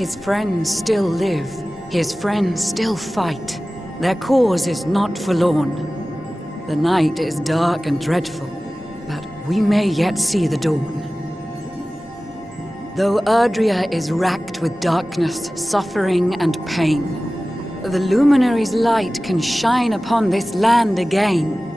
His friends still live. His friends still fight. Their cause is not forlorn. The night is dark and dreadful, but we may yet see the dawn. Though Erdrea is racked with darkness, suffering, and pain, the Luminary's light can shine upon this land again.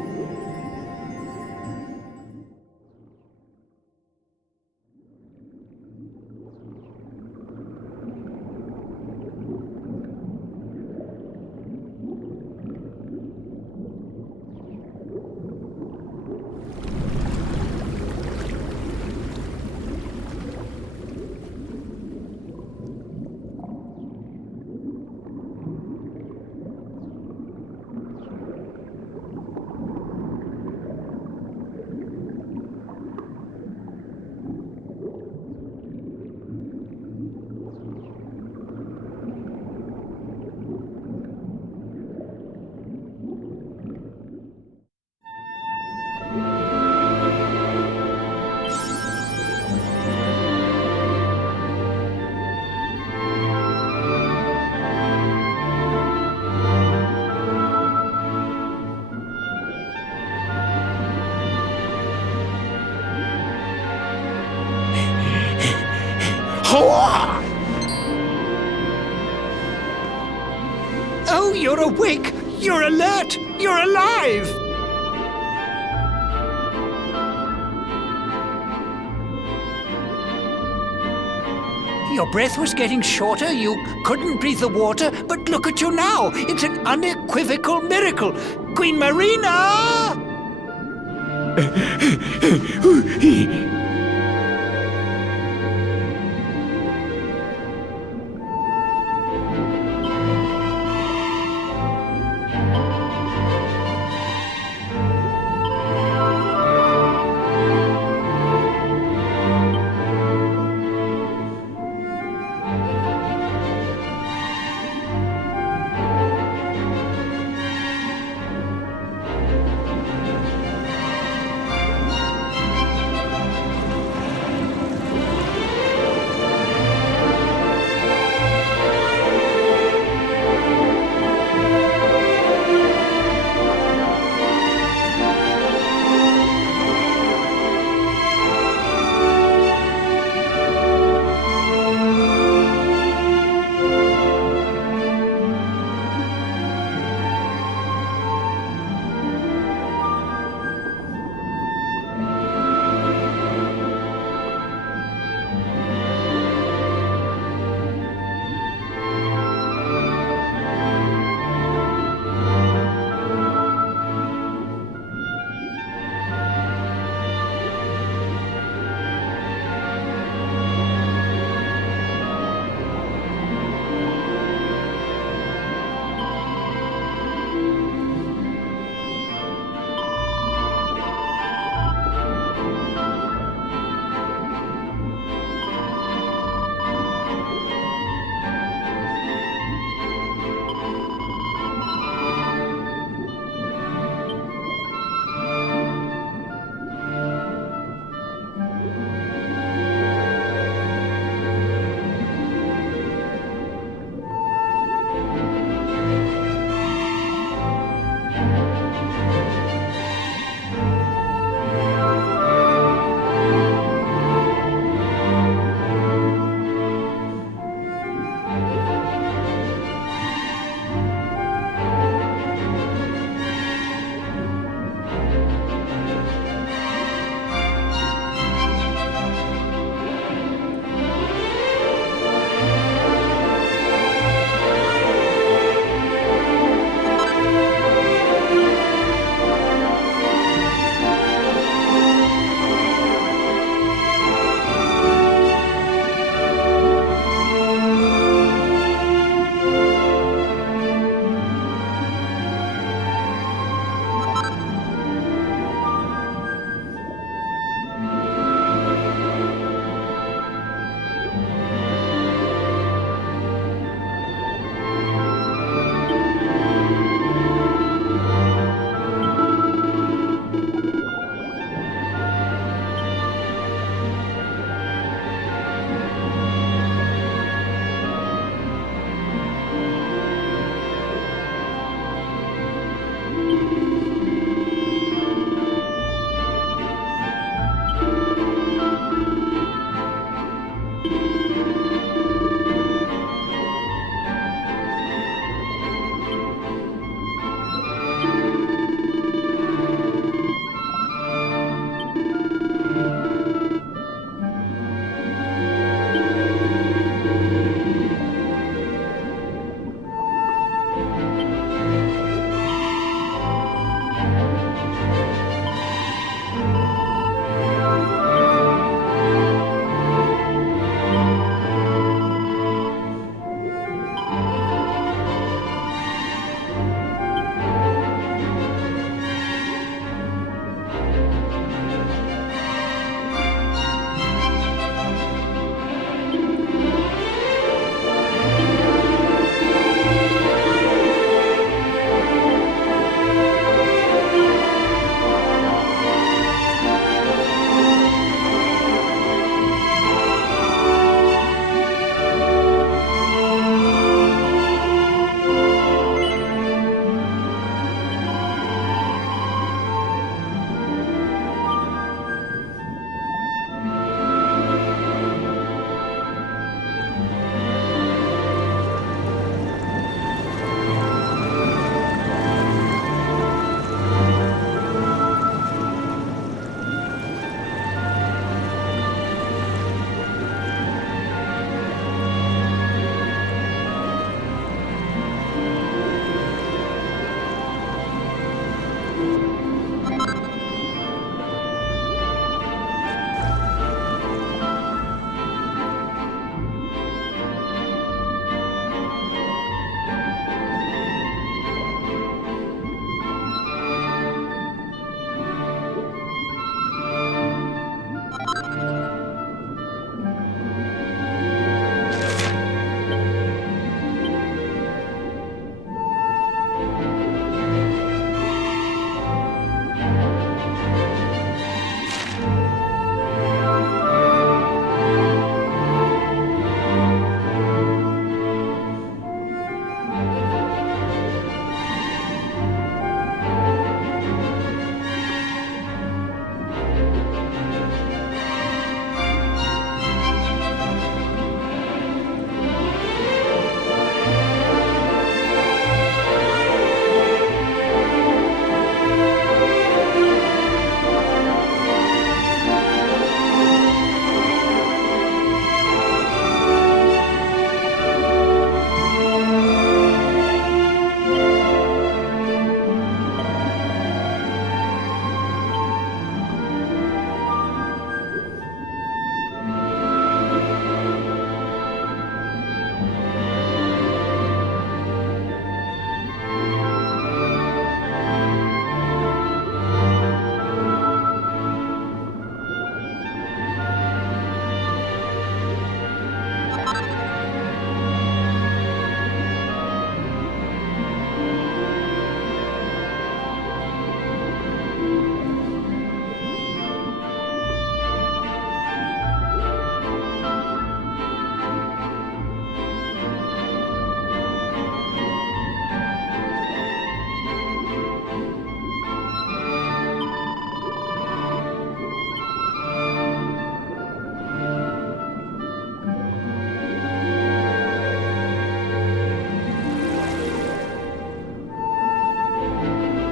Oh, you're awake! You're alert! You're alive! Your breath was getting shorter, you couldn't breathe the water, but look at you now! It's an unequivocal miracle! Queen Marina!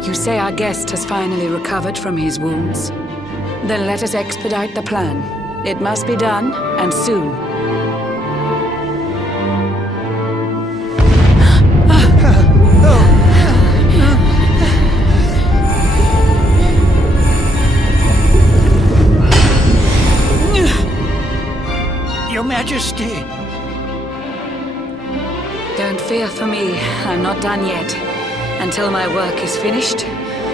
You say our guest has finally recovered from his wounds? Then let us expedite the plan. It must be done, and soon. Your Majesty. Don't fear for me. I'm not done yet. Until my work is finished,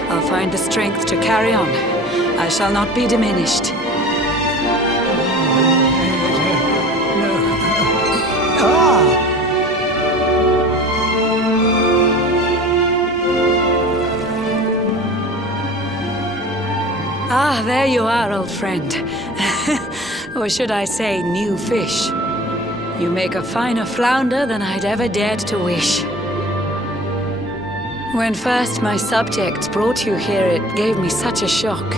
I'll find the strength to carry on. I shall not be diminished. Ah, there you are, old friend. Or should I say, new fish. You make a finer flounder than I'd ever dared to wish. When first my subjects brought you here, it gave me such a shock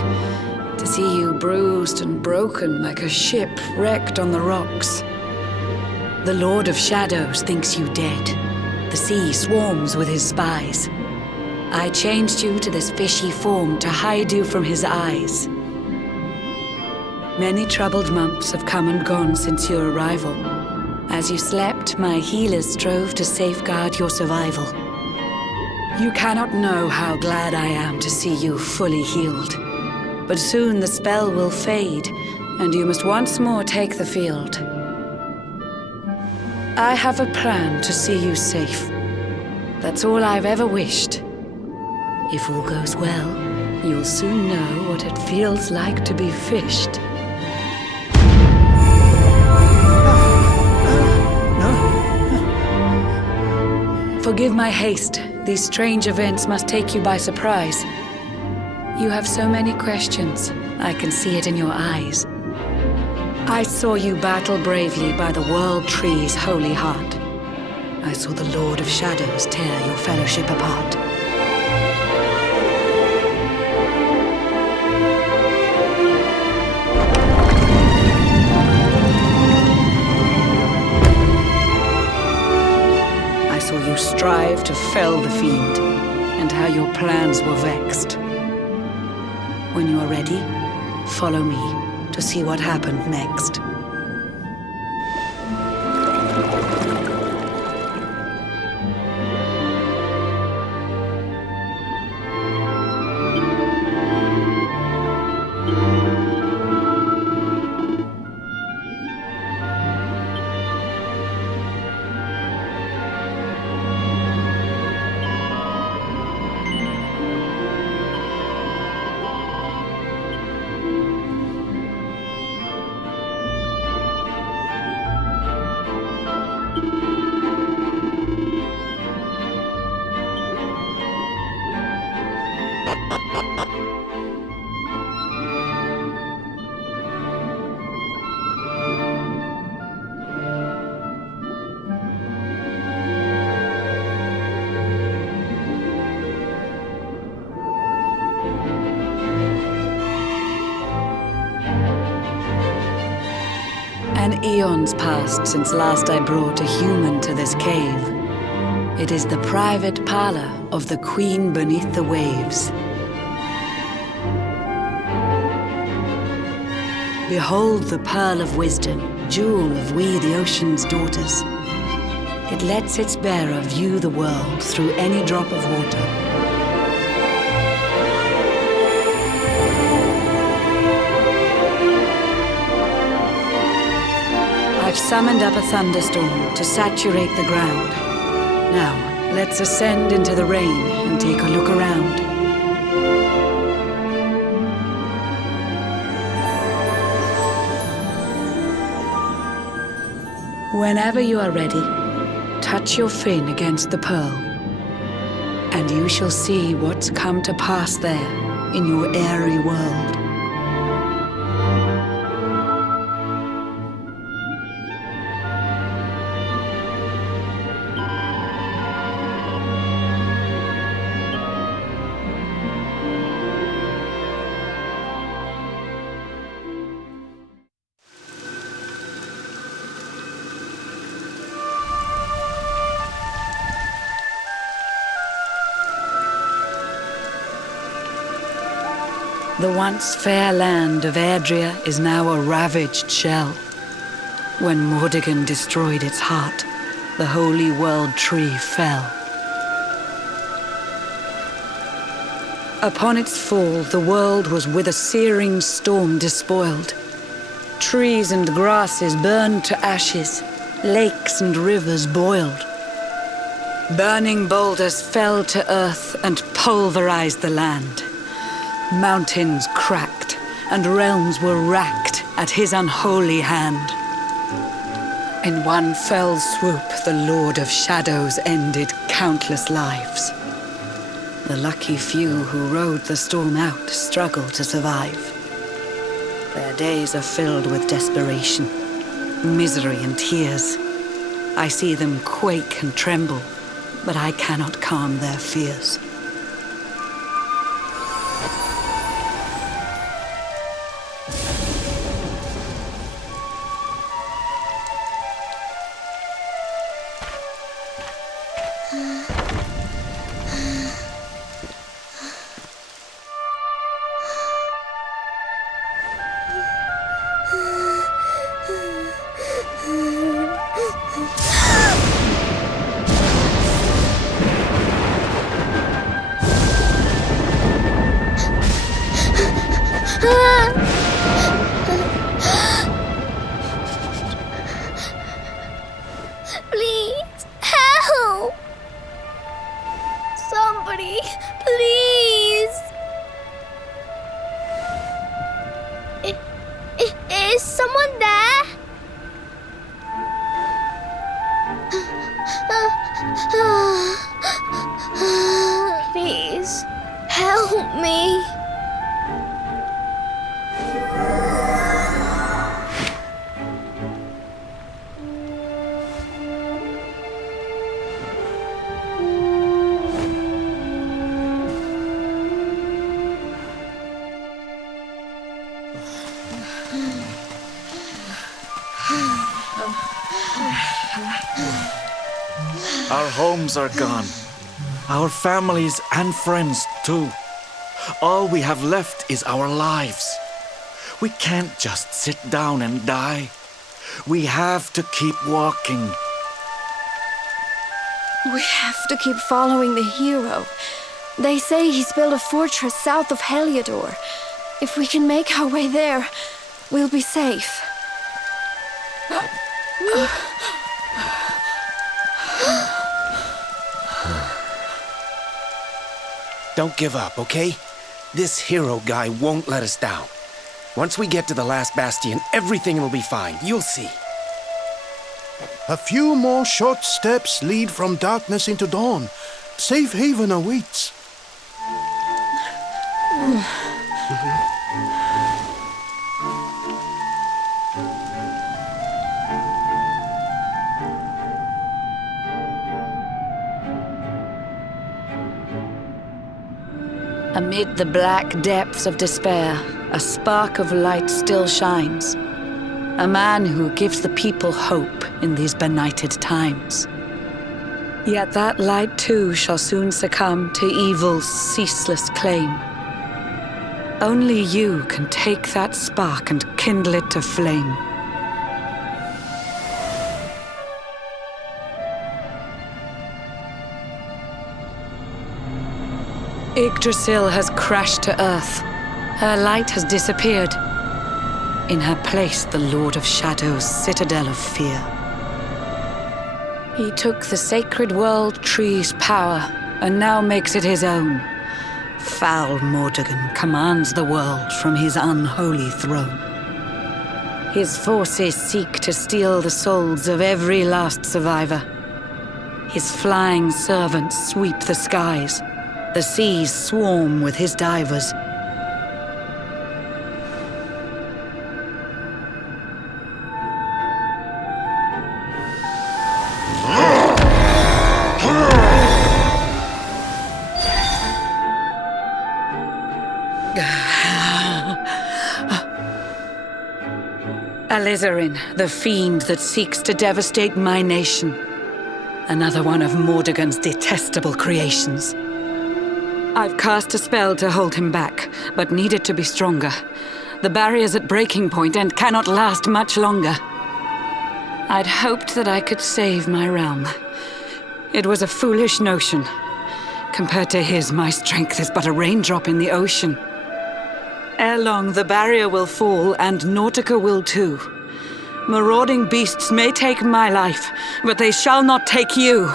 to see you bruised and broken like a ship wrecked on the rocks. The Lord of Shadows thinks you dead. The sea swarms with his spies. I changed you to this fishy form to hide you from his eyes. Many troubled months have come and gone since your arrival. As you slept, my healers strove to safeguard your survival. You cannot know how glad I am to see you fully healed. But soon the spell will fade, and you must once more take the field. I have a plan to see you safe. That's all I've ever wished. If all goes well, you'll soon know what it feels like to be fished. Forgive my haste. These strange events must take you by surprise. You have so many questions. I can see it in your eyes. I saw you battle bravely by the World Tree's holy heart. I saw the Lord of Shadows tear your fellowship apart. I saw you strive to fell the fiend, and how your plans were vexed. When you are ready, follow me to see what happened next. An eon's passed since last I brought a human to this cave. It is the private parlor of the Queen beneath the waves. Behold the pearl of wisdom, jewel of we the ocean's daughters. It lets its bearer view the world through any drop of water. I've summoned up a thunderstorm to saturate the ground. Now, let's ascend into the rain and take a look around. Whenever you are ready, touch your fin against the pearl, and you shall see what's come to pass there in your airy world. The once fair land of Erdrea is now a ravaged shell. When Mordegon destroyed its heart, the holy world tree fell. Upon its fall, the world was with a searing storm despoiled. Trees and grasses burned to ashes, lakes and rivers boiled. Burning boulders fell to earth and pulverized the land. Mountains cracked, and realms were racked at his unholy hand. In one fell swoop, the Lord of Shadows ended countless lives. The lucky few who rode the storm out struggle to survive. Their days are filled with desperation, misery and tears. I see them quake and tremble, but I cannot calm their fears. Please, help! Somebody, please! Is someone there? Please, help me. Our homes are gone. Our families and friends too. All we have left is our lives. We can't just sit down and die. We have to keep walking. We have to keep following the hero. They say he's built a fortress south of Heliodor. If we can make our way there, we'll be safe. Don't give up, okay? This hero guy won't let us down. Once we get to the last bastion, everything will be fine. You'll see. A few more short steps lead from darkness into dawn. Safe haven awaits. Amid the black depths of despair, a spark of light still shines. A man who gives the people hope in these benighted times. Yet that light too shall soon succumb to evil's ceaseless claim. Only you can take that spark and kindle it to flame. Yggdrasil has crashed to earth. Her light has disappeared. In her place, the Lord of Shadows' citadel of fear. He took the sacred world tree's power and now makes it his own. Foul Mordegon commands the world from his unholy throne. His forces seek to steal the souls of every last survivor. His flying servants sweep the skies. The seas swarm with his divers. Alizarin, the fiend that seeks to devastate my nation. Another one of Mordegon's detestable creations. I've cast a spell to hold him back, but need it to be stronger. The barrier's at breaking point and cannot last much longer. I'd hoped that I could save my realm. It was a foolish notion. Compared to his, my strength is but a raindrop in the ocean. Ere long, the barrier will fall, and Nautica will too. Marauding beasts may take my life, but they shall not take you.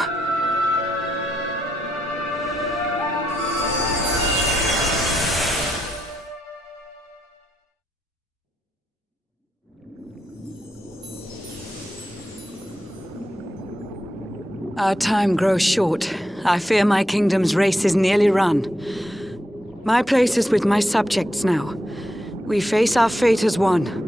Our time grows short. I fear my kingdom's race is nearly run. My place is with my subjects now. We face our fate as one.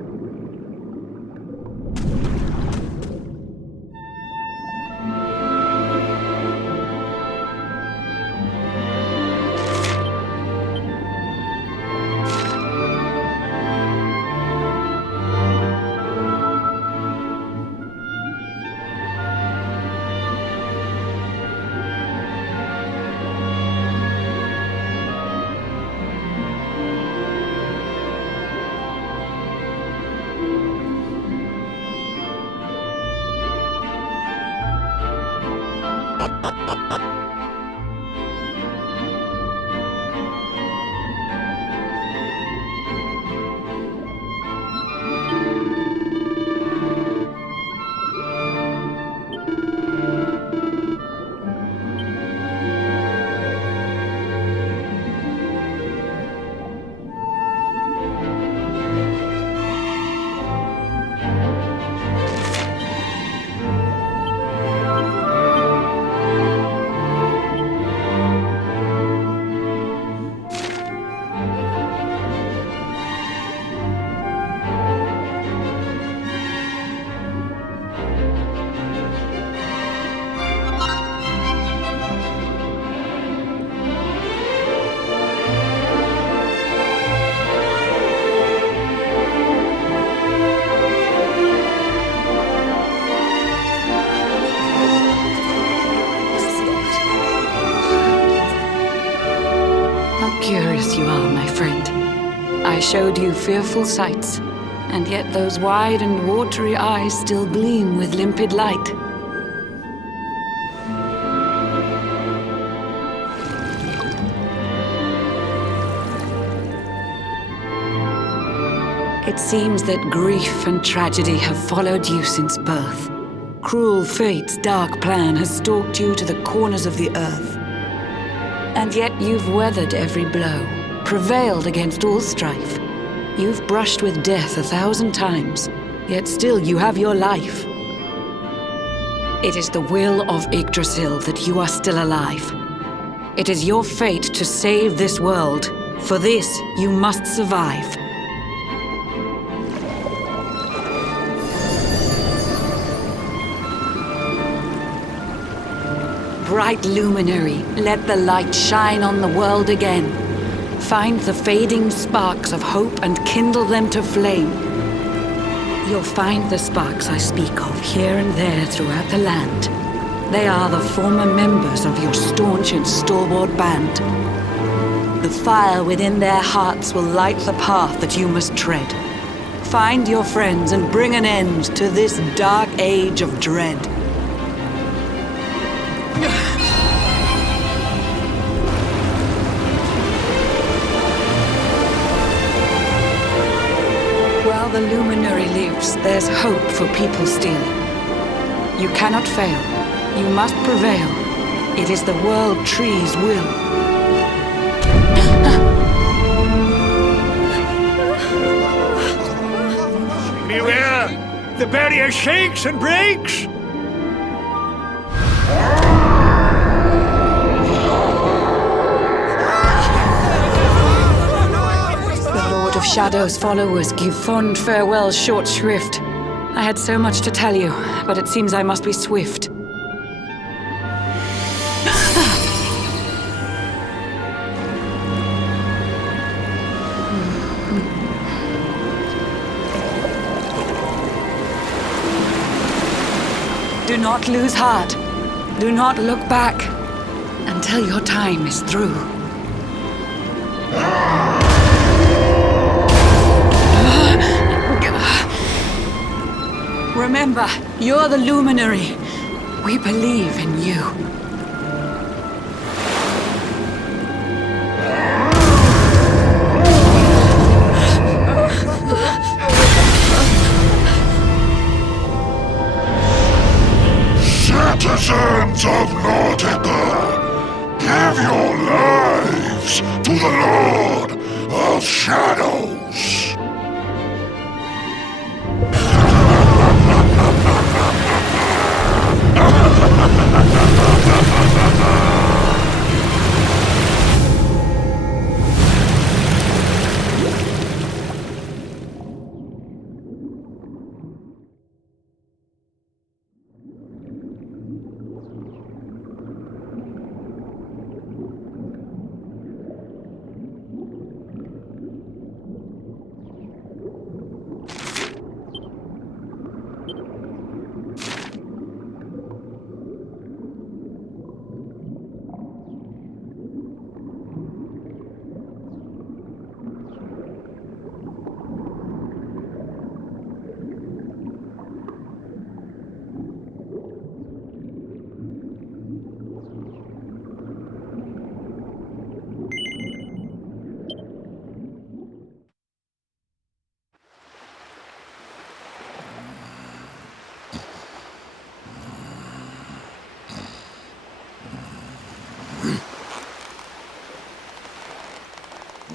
Curious you are, my friend. I showed you fearful sights, and yet those wide and watery eyes still gleam with limpid light. It seems that grief and tragedy have followed you since birth. Cruel fate's dark plan has stalked you to the corners of the earth. And yet you've weathered every blow, prevailed against all strife. You've brushed with death 1,000 times, yet still you have your life. It is the will of Yggdrasil that you are still alive. It is your fate to save this world. For this, you must survive. Bright luminary, let the light shine on the world again. Find the fading sparks of hope and kindle them to flame. You'll find the sparks I speak of here and there throughout the land. They are the former members of your staunch and stalwart band. The fire within their hearts will light the path that you must tread. Find your friends and bring an end to this dark age of dread. While the luminary lives, there's hope for people still. You cannot fail. You must prevail. It is the World Tree's will. Beware! The barrier shakes and breaks! Of Shadow's followers give fond farewell short shrift. I had so much to tell you, but it seems I must be swift. Do not lose heart. Do not look back until your time is through. Remember, you're the luminary. We believe in you. Citizens of Nautica, give your lives to the Lord of Shadows.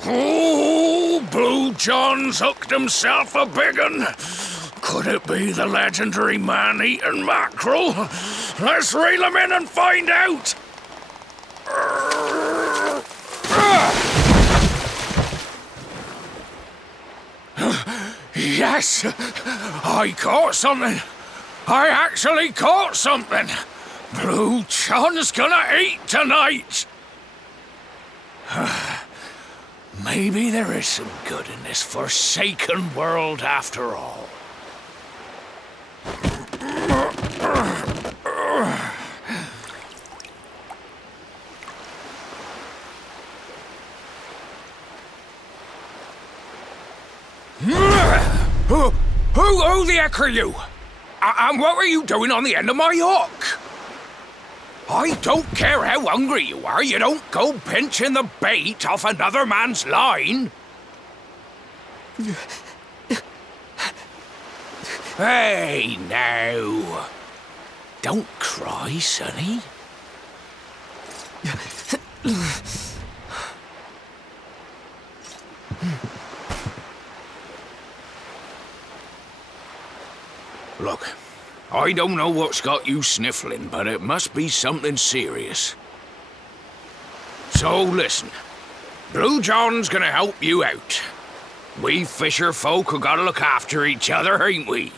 Oh, Blue John's hooked himself a big un. Could it be the legendary man-eating mackerel? Let's reel him in and find out! Yes! I caught something! I actually caught something! Blue John's gonna eat tonight! Maybe there is some good in this forsaken world after all. Who the heck are you? And what were you doing on the end of my hook? I don't care how hungry you are, you don't go pinching the bait off another man's line. Hey, now. Don't cry, sonny. Look, I don't know what's got you sniffling, but it must be something serious. So listen, Blue John's gonna help you out. We fisher folk have gotta look after each other, ain't we?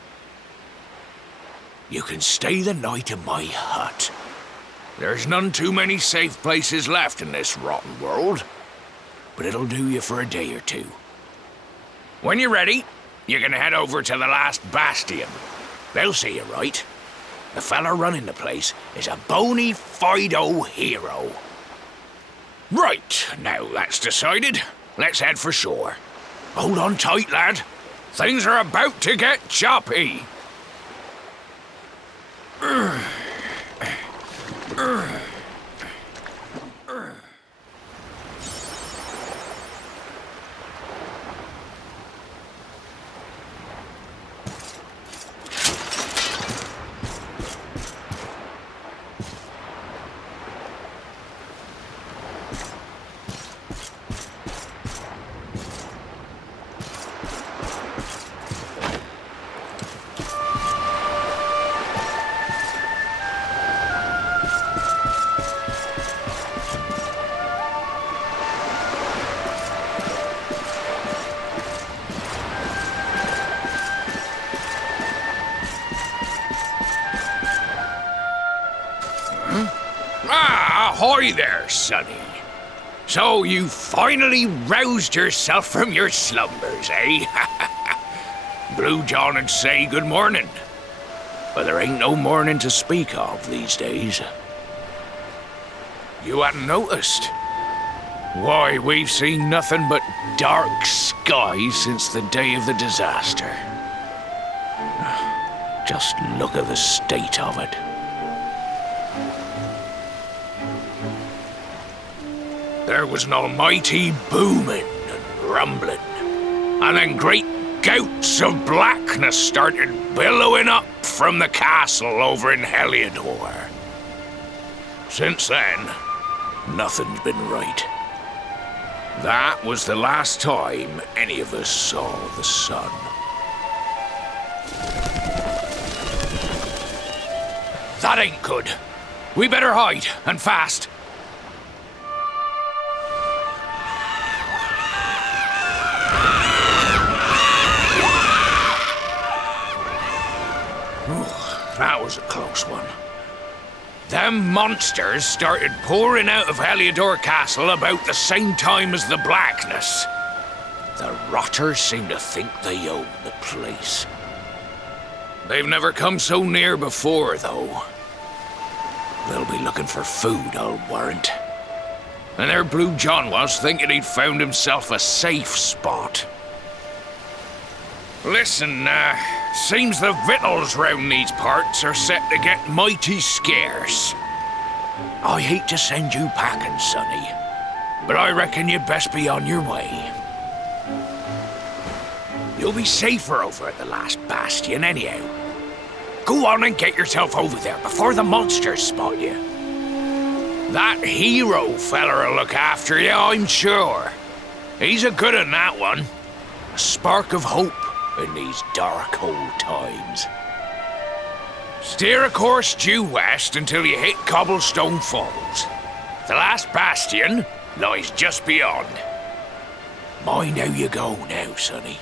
You can stay the night in my hut. There's none too many safe places left in this rotten world, but it'll do you for a day or two. When you're ready, you're gonna head over to the last bastion. They'll see you right. The fella running the place is a bona fide hero. Right, now that's decided, let's head for shore. Hold on tight, lad. Things are about to get choppy. Ahoy there, sonny. So you finally roused yourself from your slumbers, eh? Blue John would say good morning. But there ain't no morning to speak of these days. You hadn't noticed. Why, we've seen nothing but dark skies since the day of the disaster. Just look at the state of it. There was an almighty booming and rumbling, and then great gouts of blackness started billowing up from the castle over in Heliodor. Since then, nothing's been right. That was the last time any of us saw the sun. That ain't good. We better hide, and fast. Ooh, that was a close one. Them monsters started pouring out of Heliodor Castle about the same time as the blackness. The rotters seem to think they own the place. They've never come so near before, though. They'll be looking for food, I'll warrant. And their Blue John was thinking he'd found himself a safe spot. Listen, seems the victuals round these parts are set to get mighty scarce. I hate to send you packing, Sonny, but I reckon you'd best be on your way. You'll be safer over at the last bastion anyhow. Go on and get yourself over there before the monsters spot you. That hero feller'll look after you, I'm sure. He's a good un, that one. A spark of hope in these dark old times. Steer a course due west until you hit Cobblestone Falls. The last bastion lies just beyond. Mind how you go now, Sonny.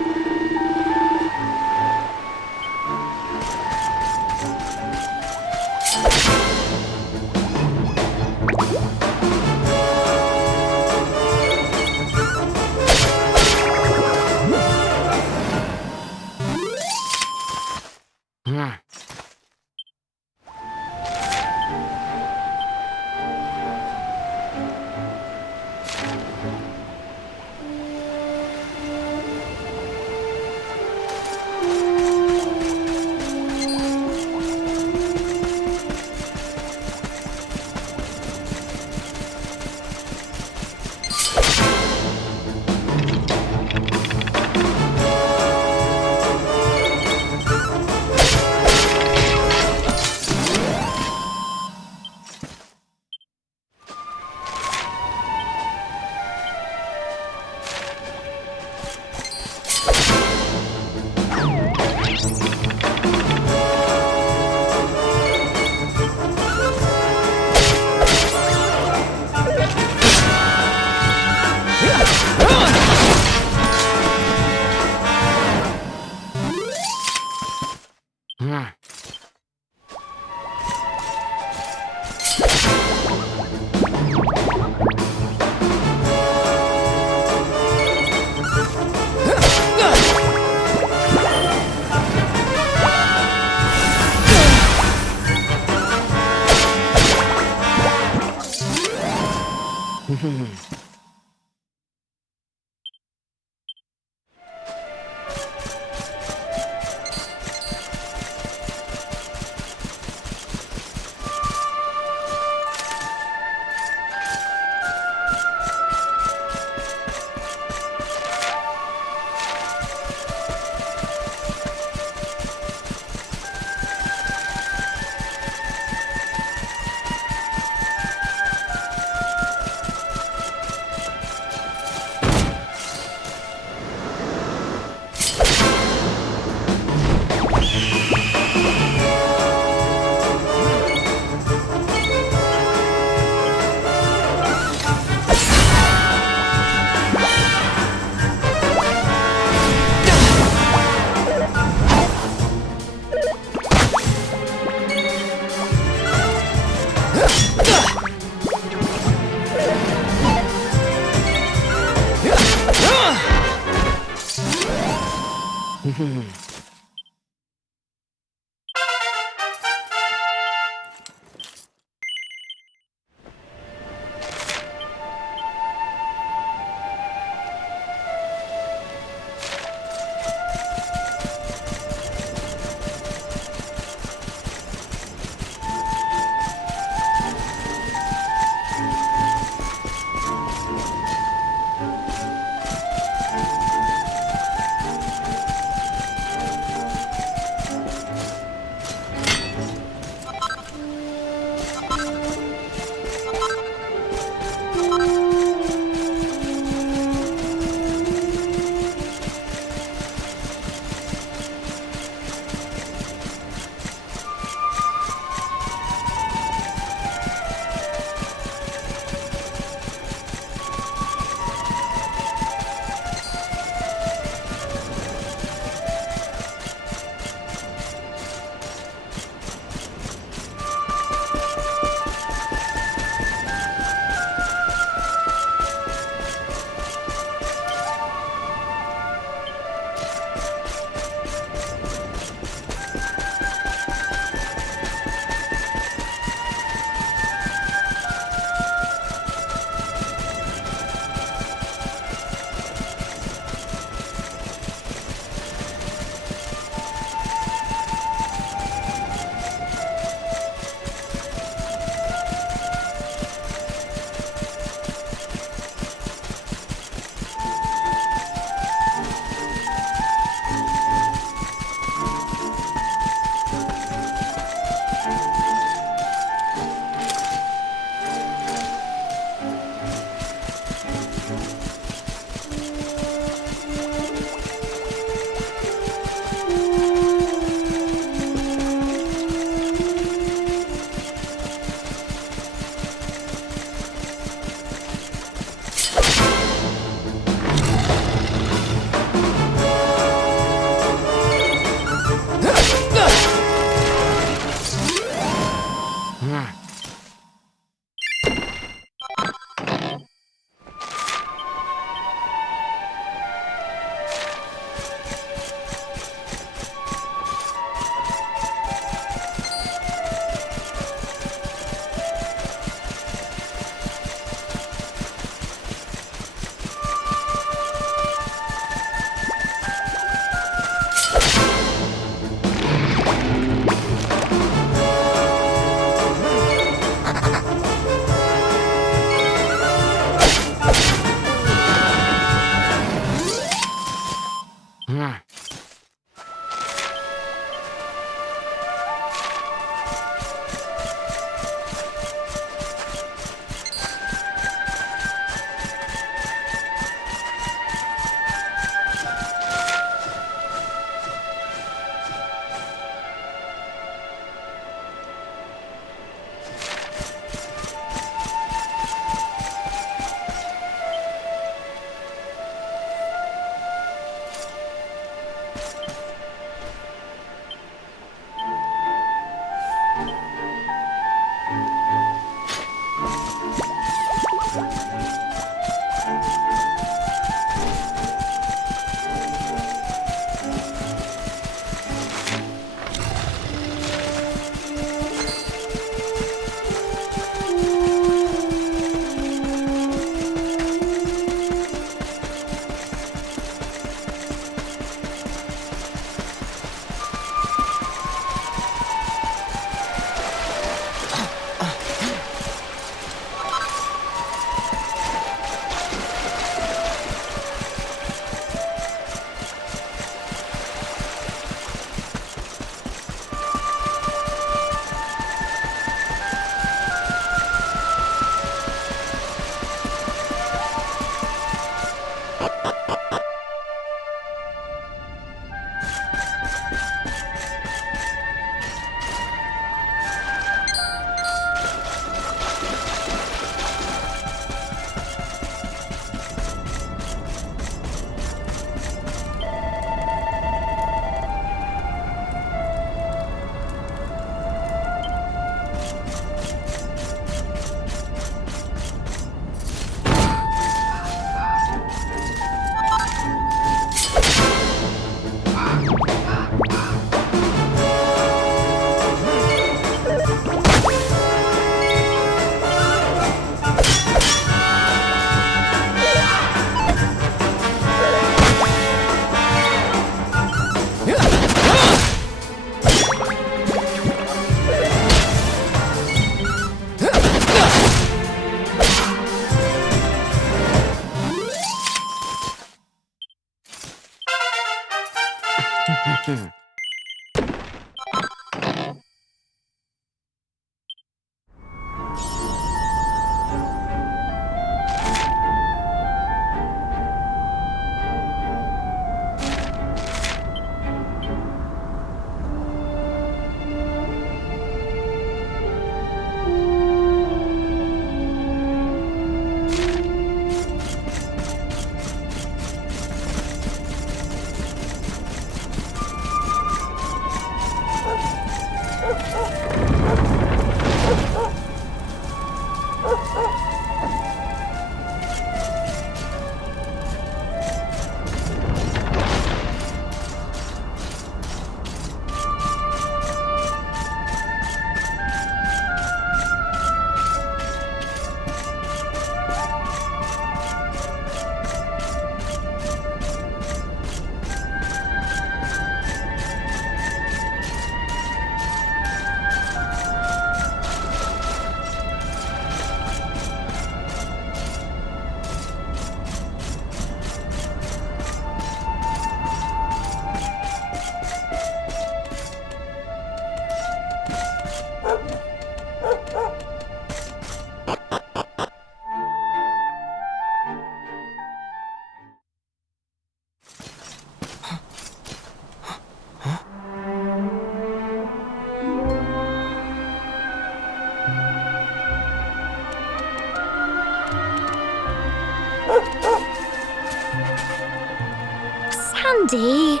Sandy,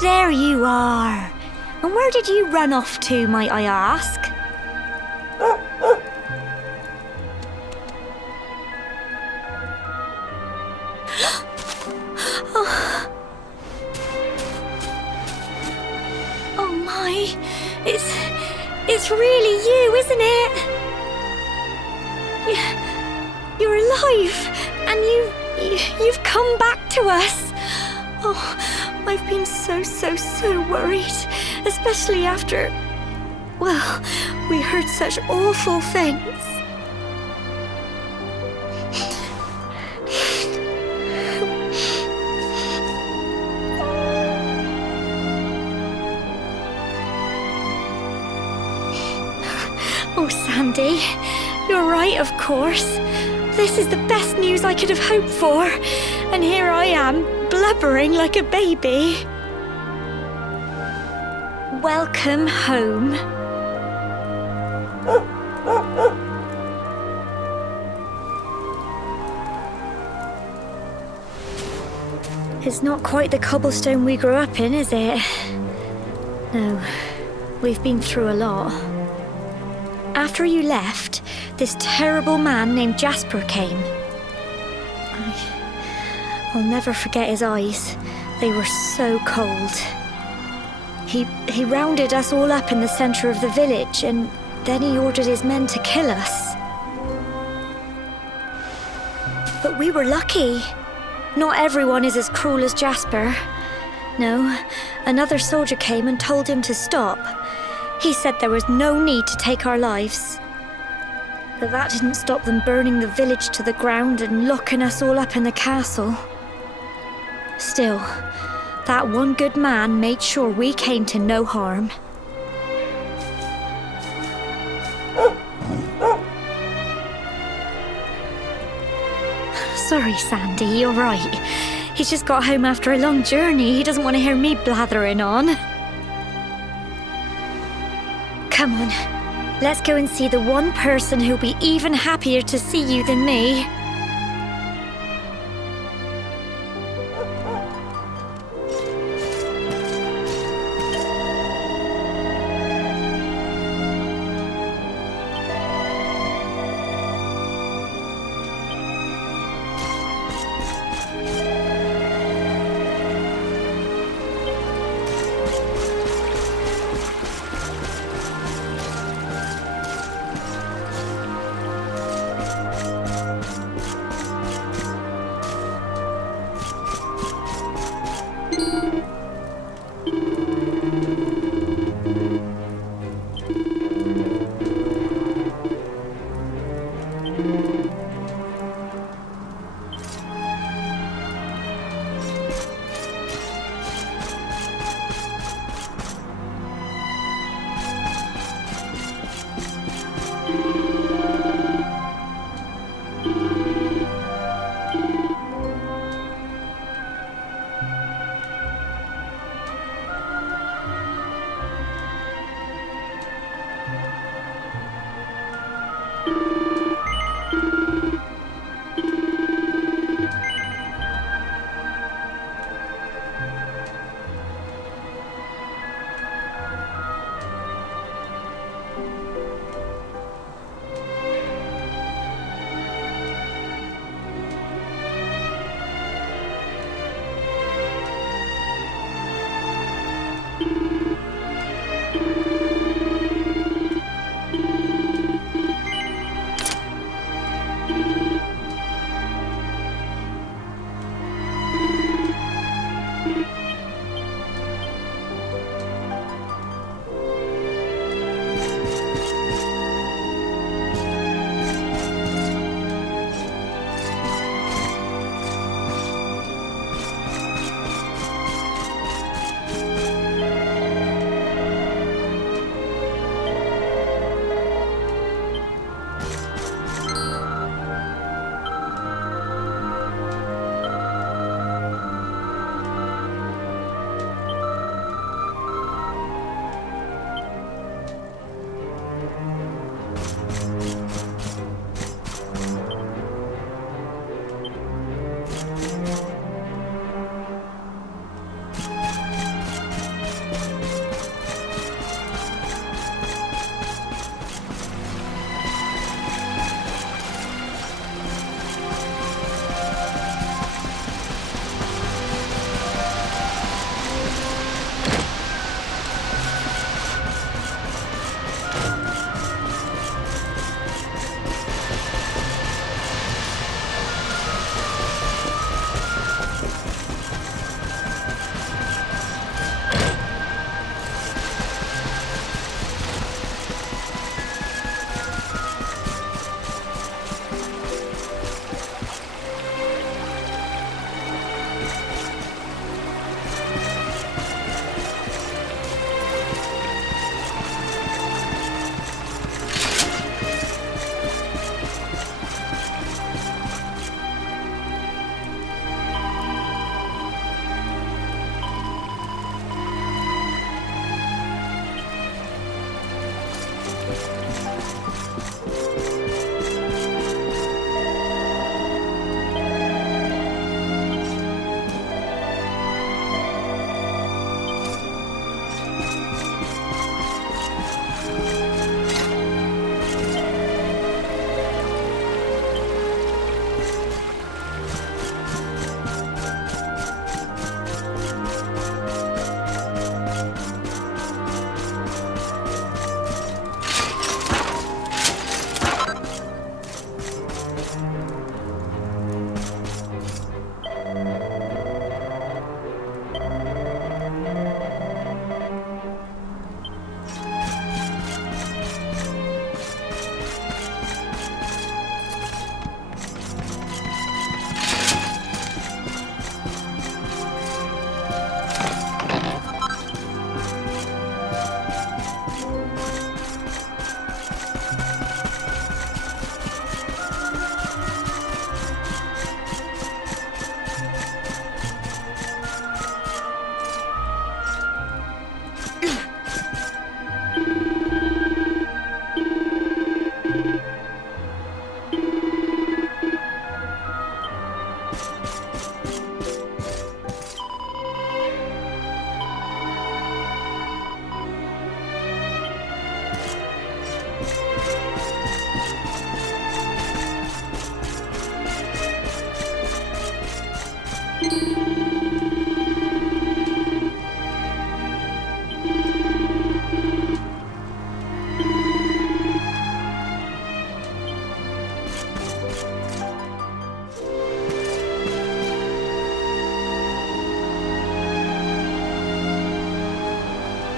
there you are. And where did you run off to, might I ask? Oh my, it's really you, isn't it? You're alive, and you've come back to us. Oh, I've been so worried, especially after, well, we heard such awful things. Oh, Sandy, you're right, of course. This is the best news I could have hoped for. And here I am, blubbering like a baby. Welcome home. It's not quite the cobblestone we grew up in, is it? No, we've been through a lot. After you left, this terrible man named Jasper came. I'll never forget his eyes. They were so cold. He rounded us all up in the center of the village, and then he ordered his men to kill us. But we were lucky. Not everyone is as cruel as Jasper. No, another soldier came and told him to stop. He said there was no need to take our lives. But that didn't stop them burning the village to the ground and locking us all up in the castle. Still, that one good man made sure we came to no harm. Sorry, Sandy, you're right. He's just got home after a long journey. He doesn't want to hear me blathering on. Come on, let's go and see the one person who'll be even happier to see you than me.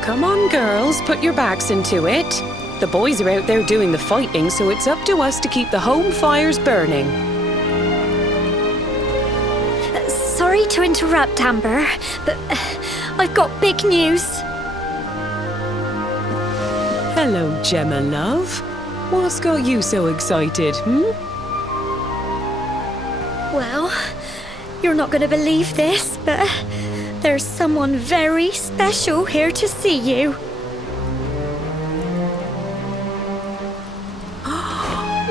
Come on, girls, put your backs into it. The boys are out there doing the fighting, so it's up to us to keep the home fires burning. Sorry to interrupt, Amber, but I've got big news. Hello, Gemma, love. What's got you so excited, Well, you're not going to believe this, but there's someone very special here to see you.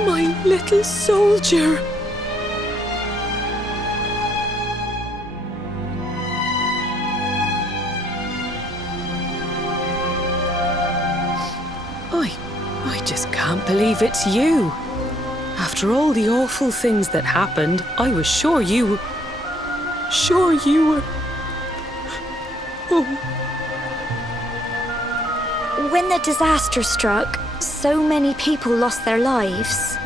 My little soldier. I just can't believe it's you. After all the awful things that happened, I was sure you were... Oh. When the disaster struck, so many people lost their lives.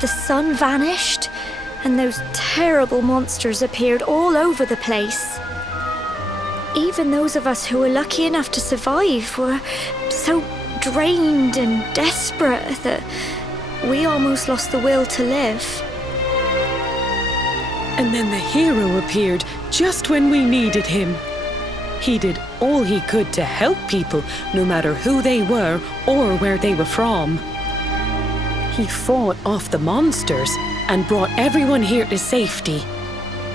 The sun vanished, and those terrible monsters appeared all over the place. Even those of us who were lucky enough to survive were so drained and desperate that we almost lost the will to live. And then the hero appeared just when we needed him. He did all he could to help people, no matter who they were or where they were from. He fought off the monsters and brought everyone here to safety.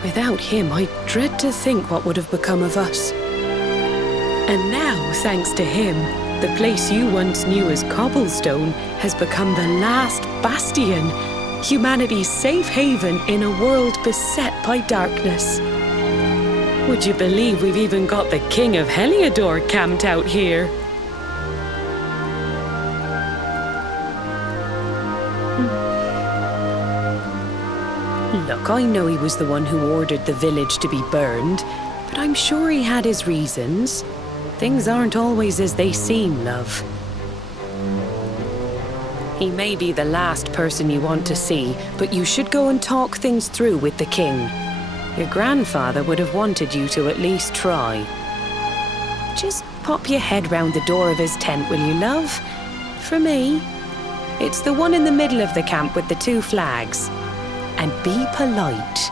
Without him, I dread to think what would have become of us. And now, thanks to him, the place you once knew as Cobblestone has become the last bastion, humanity's safe haven in a world beset by darkness. Would you believe we've even got the King of Heliodor camped out here? Look, I know he was the one who ordered the village to be burned, but I'm sure he had his reasons. Things aren't always as they seem, love. He may be the last person you want to see, but you should go and talk things through with the king. Your grandfather would have wanted you to at least try. Just pop your head round the door of his tent, will you, love? For me. It's the one in the middle of the camp with the 2 flags. And be polite.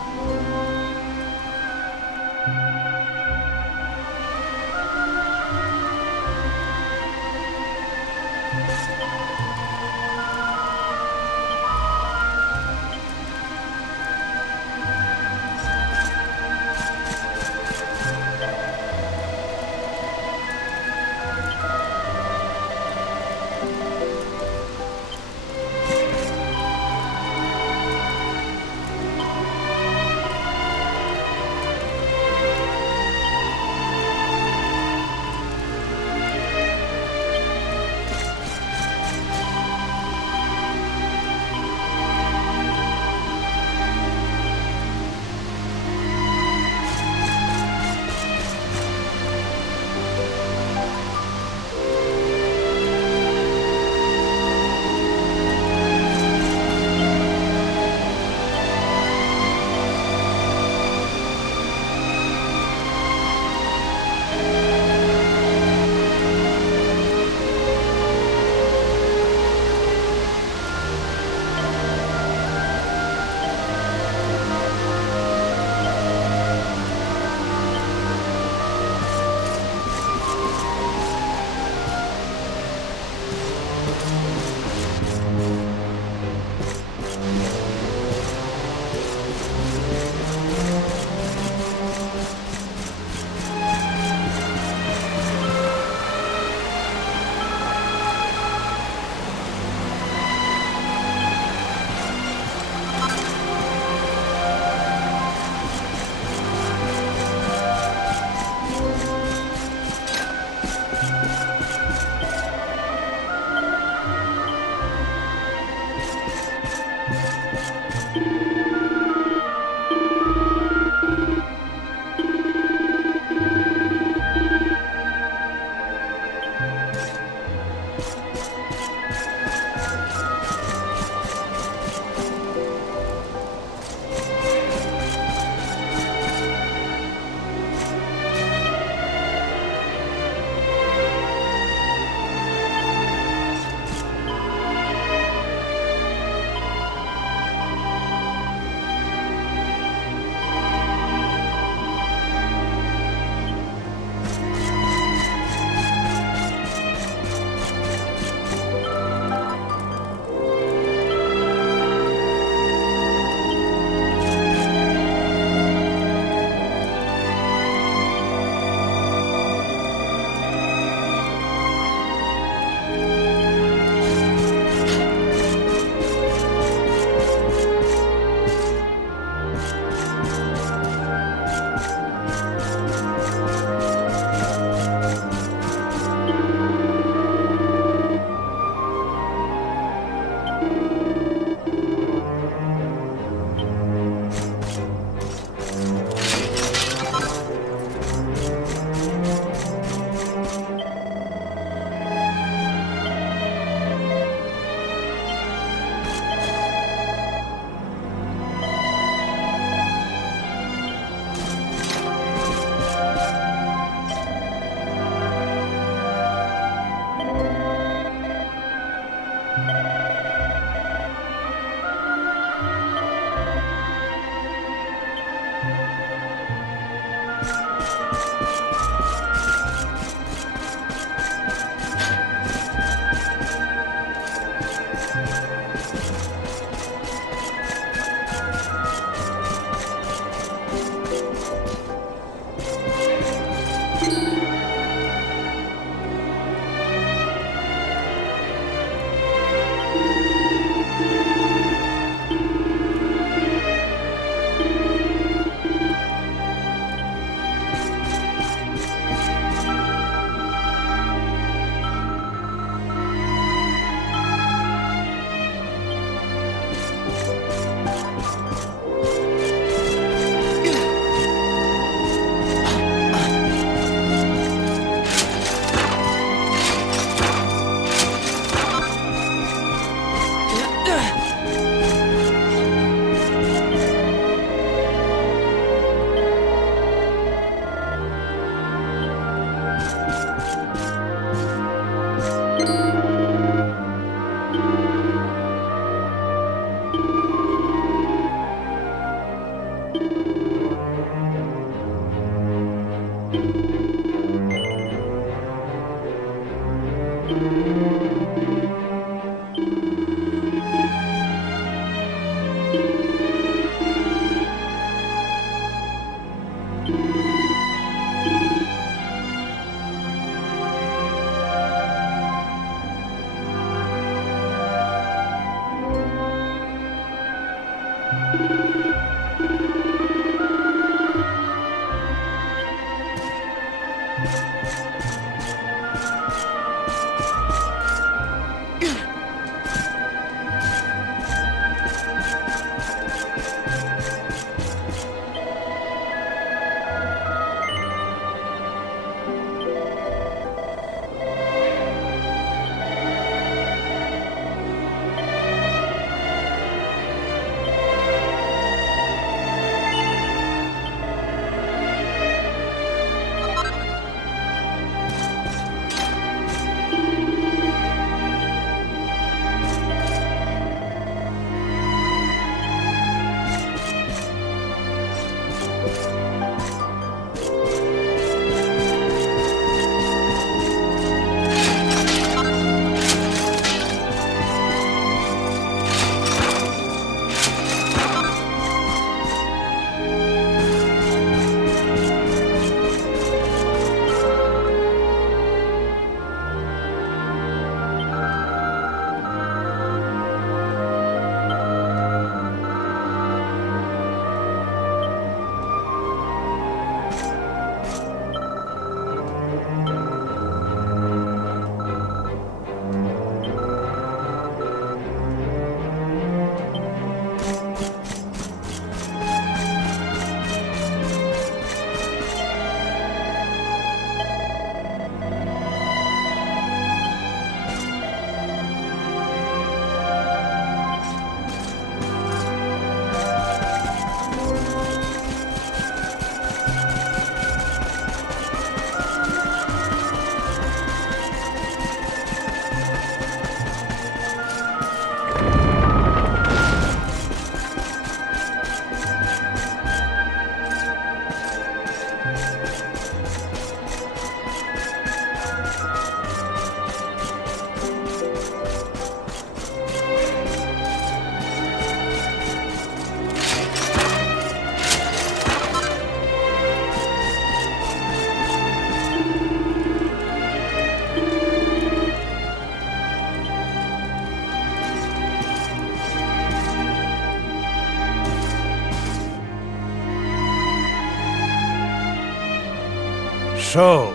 So,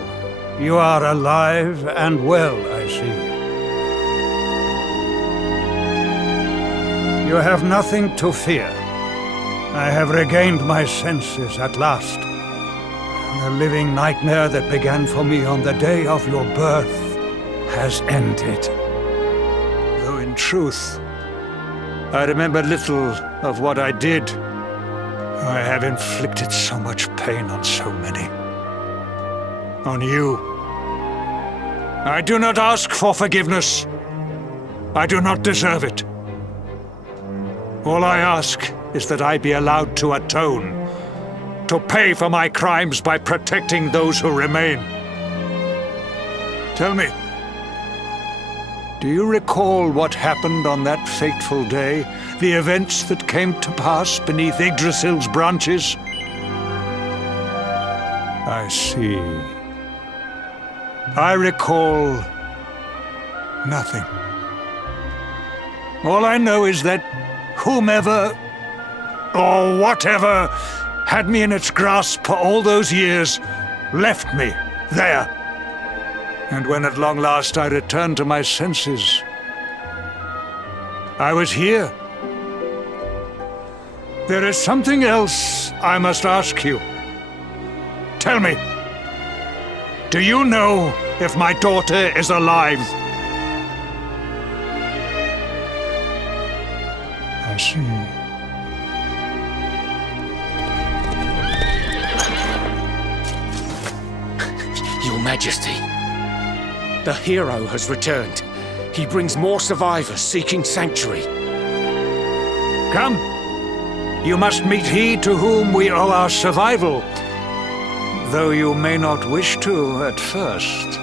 you are alive and well, I see. You have nothing to fear. I have regained my senses at last. The living nightmare that began for me on the day of your birth has ended. Though in truth, I remember little of what I did. I have inflicted so much pain on so many. On you. I do not ask for forgiveness. I do not deserve it. All I ask is that I be allowed to atone, to pay for my crimes by protecting those who remain. Tell me, Do you recall what happened on that fateful day? The events that came to pass beneath Yggdrasil's branches? I see. I recall nothing. All I know is that whomever or whatever had me in its grasp for all those years left me there. And when at long last I returned to my senses, I was here. There is something else I must ask you. Tell me, do you know if my daughter is alive? I see. Your Majesty, the hero has returned. He brings more survivors seeking sanctuary. Come. You must meet he to whom we owe our survival, though you may not wish to at first.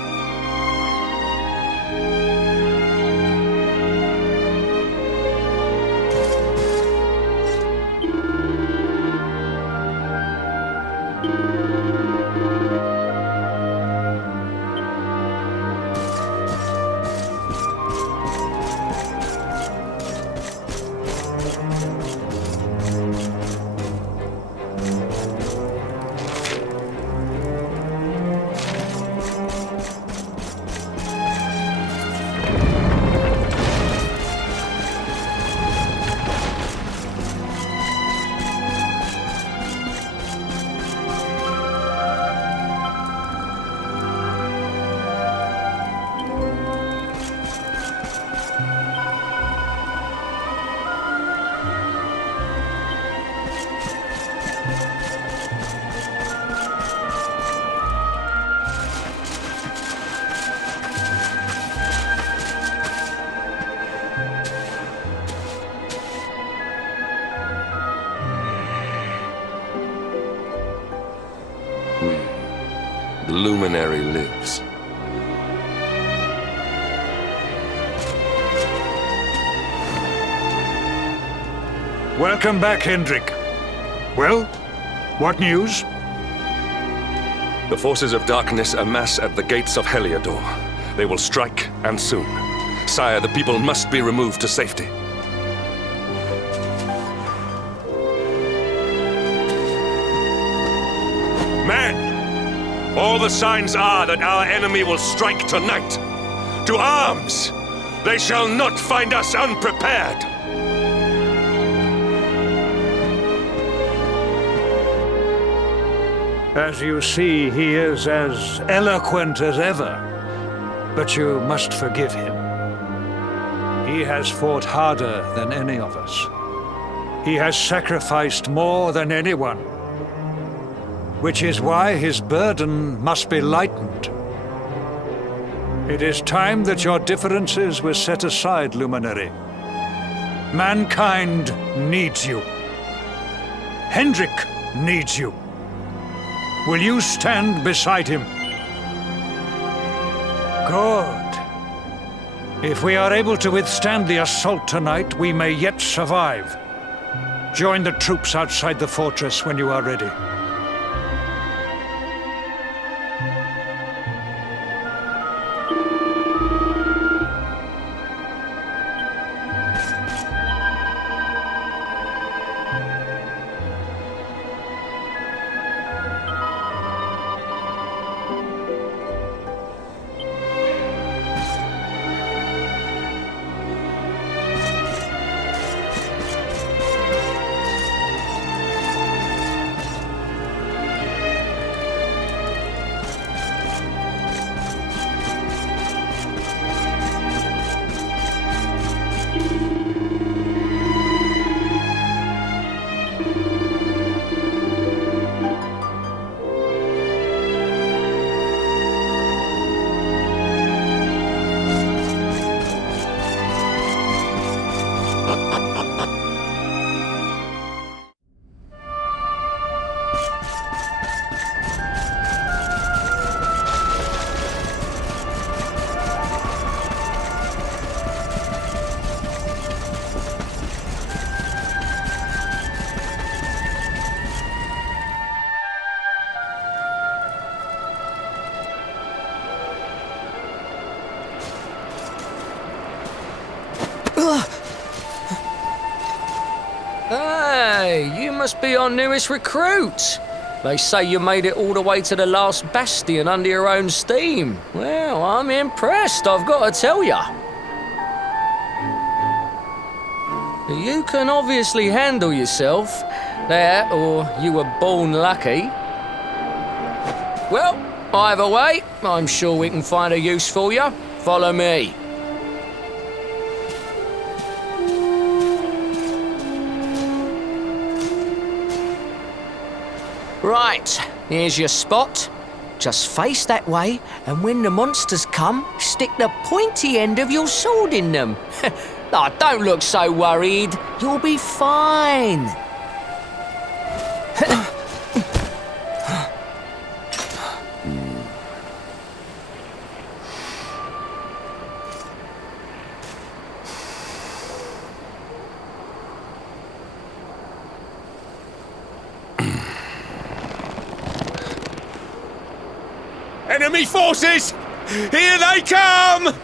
The luminary lives. Welcome back, Hendrik. Well, what news? The forces of darkness amass at the gates of Heliodor. They will strike, and soon. Sire, the people must be removed to safety. Men! All the signs are that our enemy will strike tonight. To arms! They shall not find us unprepared! As you see, he is as eloquent as ever, but you must forgive him. He has fought harder than any of us. He has sacrificed more than anyone, which is why his burden must be lightened. It is time that your differences were set aside, Luminary. Mankind needs you. Hendrik needs you. Will you stand beside him? Good. If we are able to withstand the assault tonight, we may yet survive. Join the troops outside the fortress when you are ready. Hey, you must be our newest recruit. They say you made it all the way to the last bastion under your own steam. Well, I'm impressed, I've got to tell ya. You can obviously handle yourself. That, or you were born lucky. Well, either way, I'm sure we can find a use for you. Follow me. Right, here's your spot. Just face that way, and when the monsters come, stick the pointy end of your sword in them. Oh, don't look so worried. You'll be fine. Enemy forces! Here they come!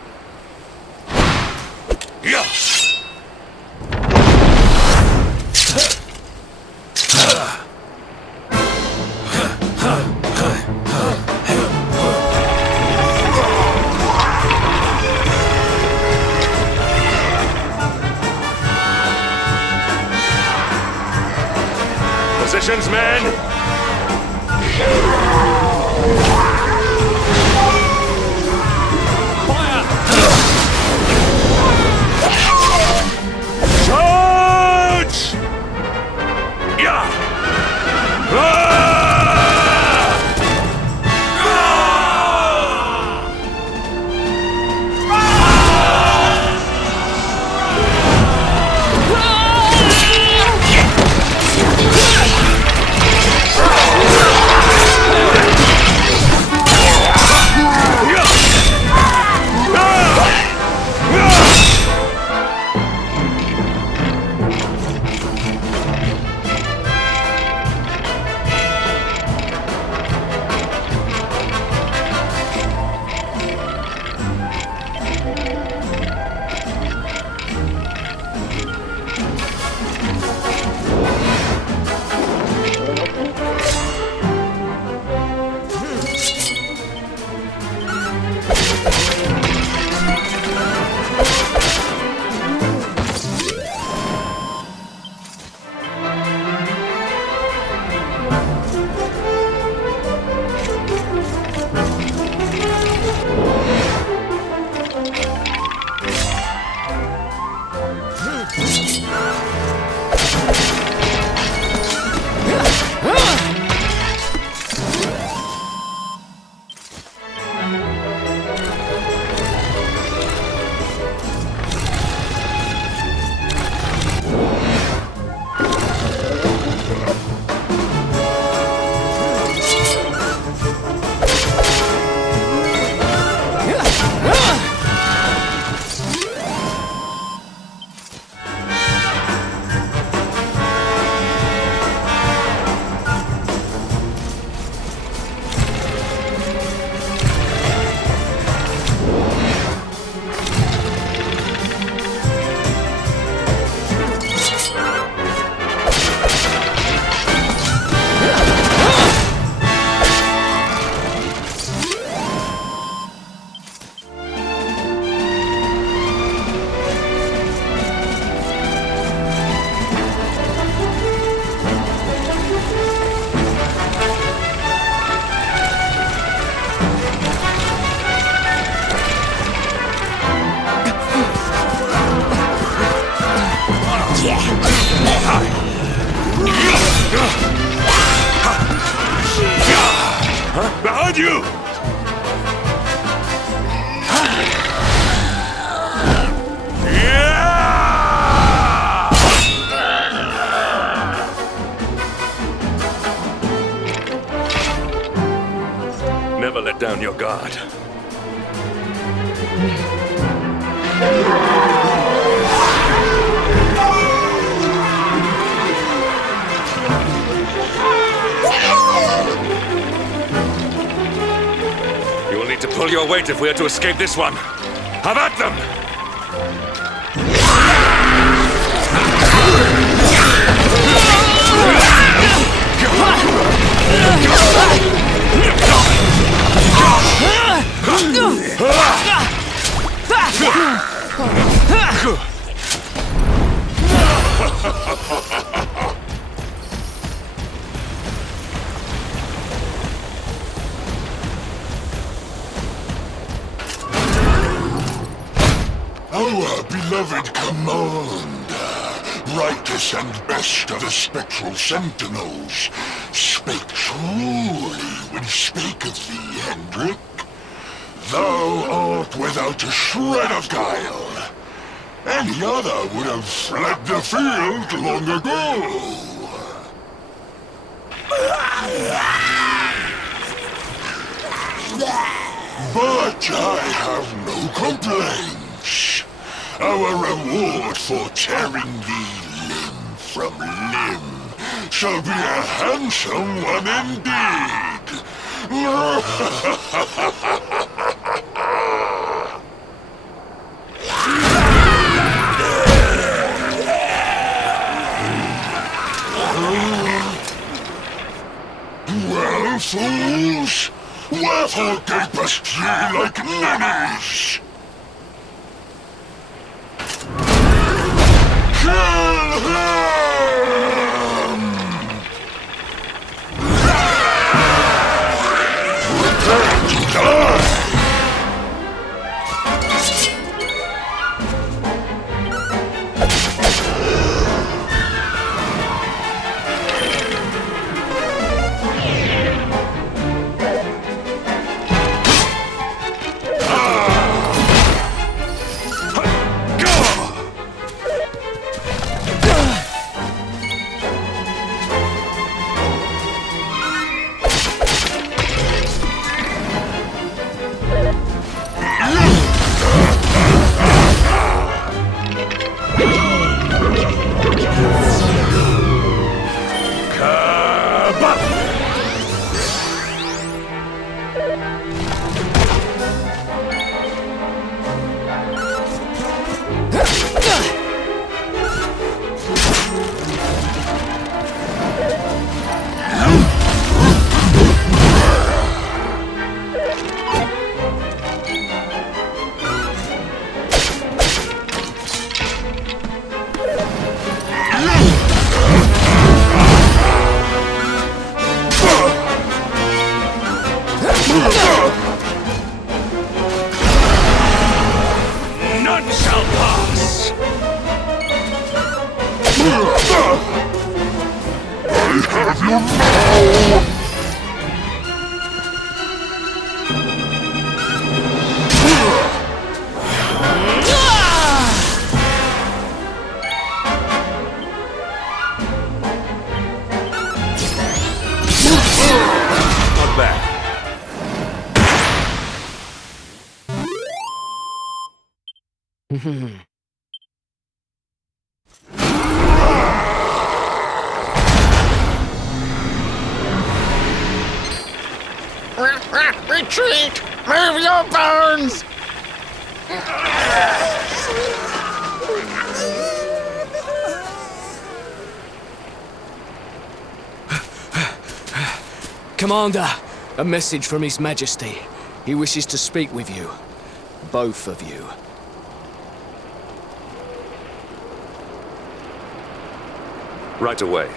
Yeah. Positions, men! Charge! Yeah! Behind you! Never let down your guard. You will need to pull your weight if we are to escape this one. Have at them! beloved commander, brightest and best of the spectral sentinels, spake truly when spake of thee, Hendrik. Thou art without a shred of guile. Any other would have fled the field long ago. But I have no complaints. Our reward for tearing thee limb from limb shall be a handsome one indeed. Well, fools, wherefore gapest ye like ninnies? Kill him! Prepare to die! None shall pass! I have you now! Not bad. Retreat! Move your bones! Commander, a message from His Majesty. He wishes to speak with you. Both of you. Right away.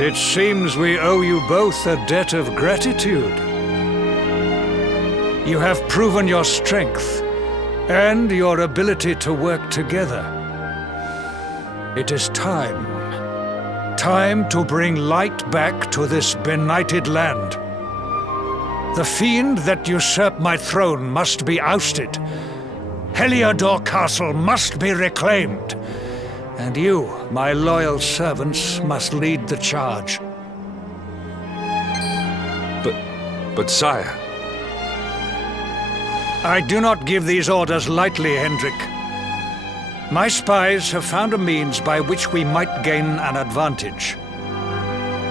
It seems we owe you both a debt of gratitude. You have proven your strength and your ability to work together. It is time. Time to bring light back to this benighted land. The fiend that usurped my throne must be ousted. Heliodor Castle must be reclaimed. And you, my loyal servants, must lead the charge. But sire... I do not give these orders lightly, Hendrik. My spies have found a means by which we might gain an advantage.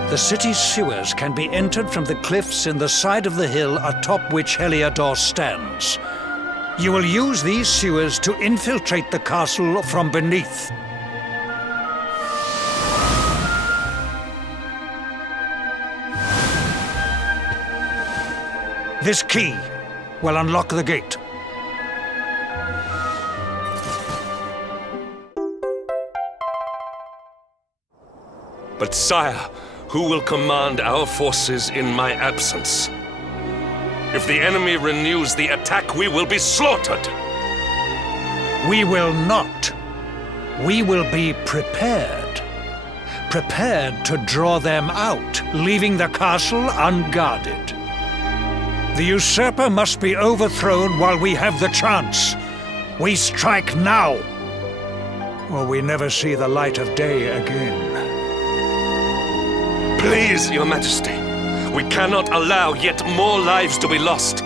The city's sewers can be entered from the cliffs in the side of the hill atop which Heliodor stands. You will use these sewers to infiltrate the castle from beneath. This key will unlock the gate. But sire, who will command our forces in my absence? If the enemy renews the attack, we will be slaughtered! We will not. We will be prepared. Prepared to draw them out, leaving the castle unguarded. The usurper must be overthrown while we have the chance. We strike now, or we never see the light of day again. Please, Your Majesty, we cannot allow yet more lives to be lost.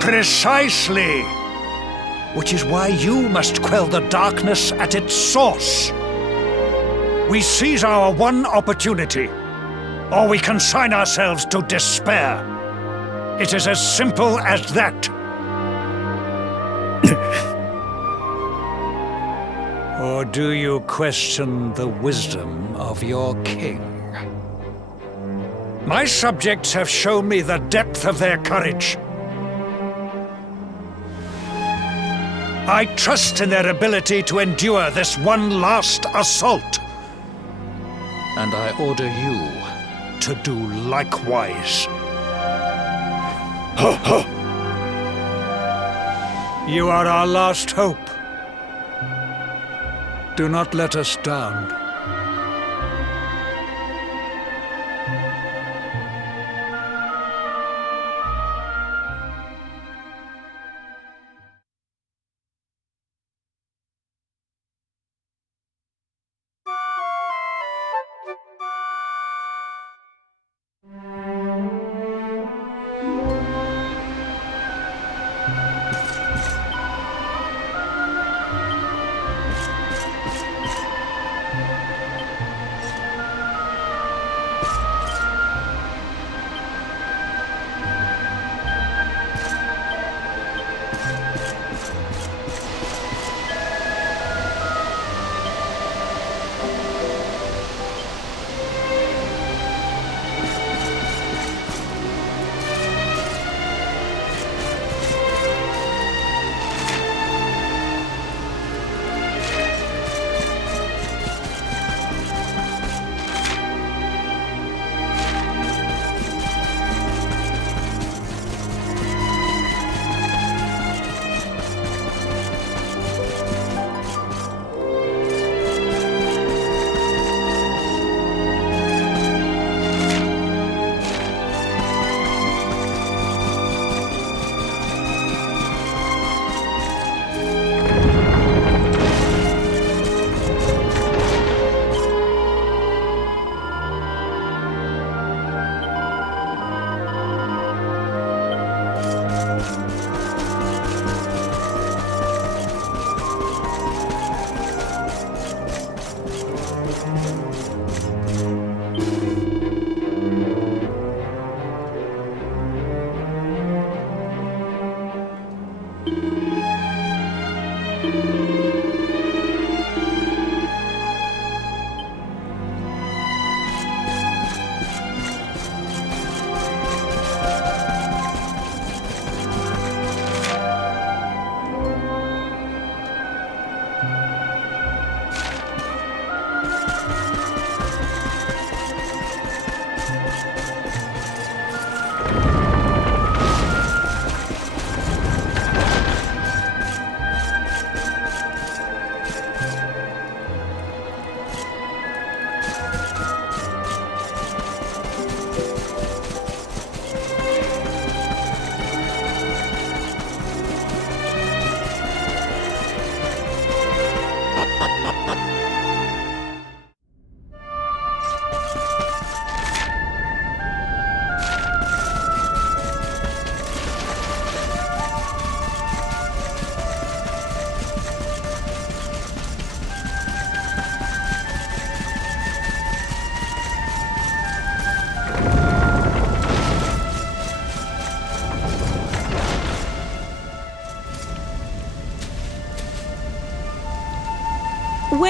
Precisely! Which is why you must quell the darkness at its source. We seize our one opportunity, or we consign ourselves to despair. It is as simple as that. Or do you question the wisdom of your king? My subjects have shown me the depth of their courage. I trust in their ability to endure this one last assault. And I order you to do likewise. You are our last hope. Do not let us down.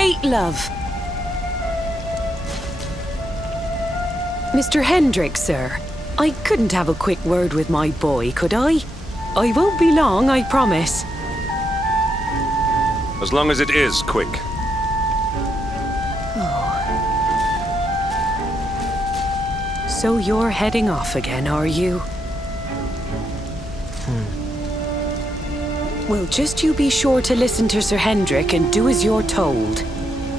Wait, love. Mr. Hendrick, sir. I couldn't have a quick word with my boy, could I? I won't be long, I promise. As long as it is quick. So you're heading off again, are you? Well, just you be sure to listen to Sir Hendrick and do as you're told.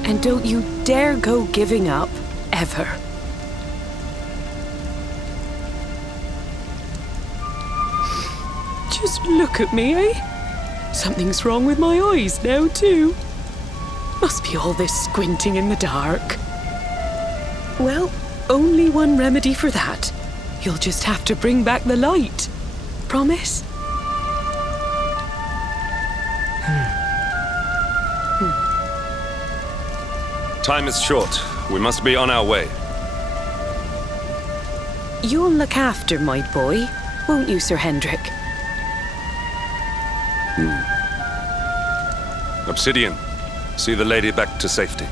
And don't you dare go giving up, ever. Just look at me, eh? Something's wrong with my eyes now, too. Must be all this squinting in the dark. Well, only one remedy for that. You'll just have to bring back the light. Promise? Time is short. We must be on our way. You'll look after my boy, won't you, Sir Hendrick? Obsidian, see the lady back to safety.